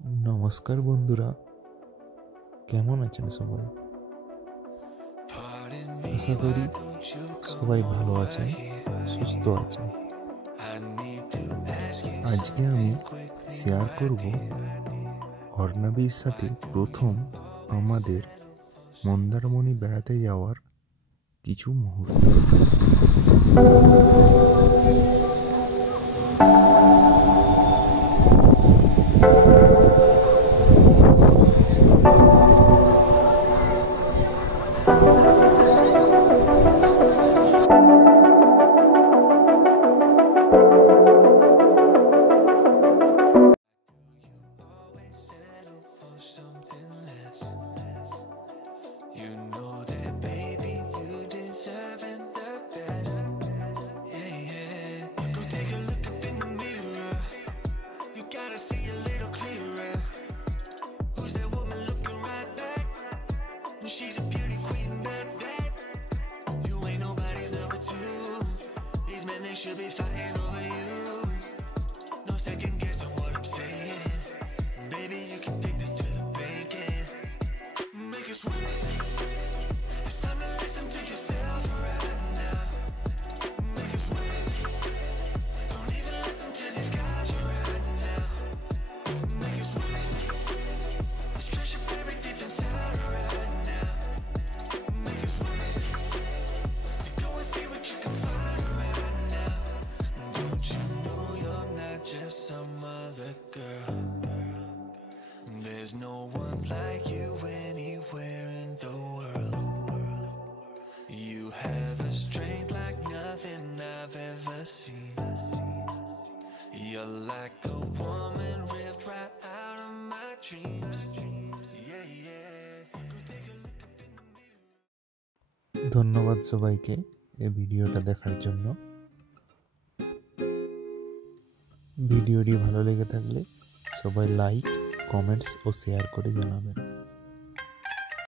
নমস্কার বন্ধুরা, কেমন আছেন সবাই? আশা করি সবাই ভালো আছেন, সুস্থ আছেন। আজকে আমি শেয়ার করব অর্ণবীর সাথে প্রথম আমাদের মন্দারমণি বেড়াতে যাওয়ার কিছু মুহূর্ত। She's a beauty queen, bad, bad. You ain't nobody's number two. These men, they should be fighting over you. No second guessing what I'm saying. Baby, you can take this to the bank and make us win. It's time to listen to yourself right now. Make us win. Don't even listen to these guys right now. Make us win. Let's treasure buried deep inside right now. Make us win. So go and see what you can find right now. Don't you know you're not just some other girl? There's no one like you anywhere in the world. You have a strength like nothing I've ever seen. You're like a woman ripped right out of my dreams. Yeah, yeah. Go take a look up in the mirror. ধন্যবাদ সবাইকে এই ভিডিওটা দেখার জন্য। ভিডিওটি ভালো লেগে থাকলে সবাই লাইক, কমেন্টস ও শেয়ার করে জানাবেন।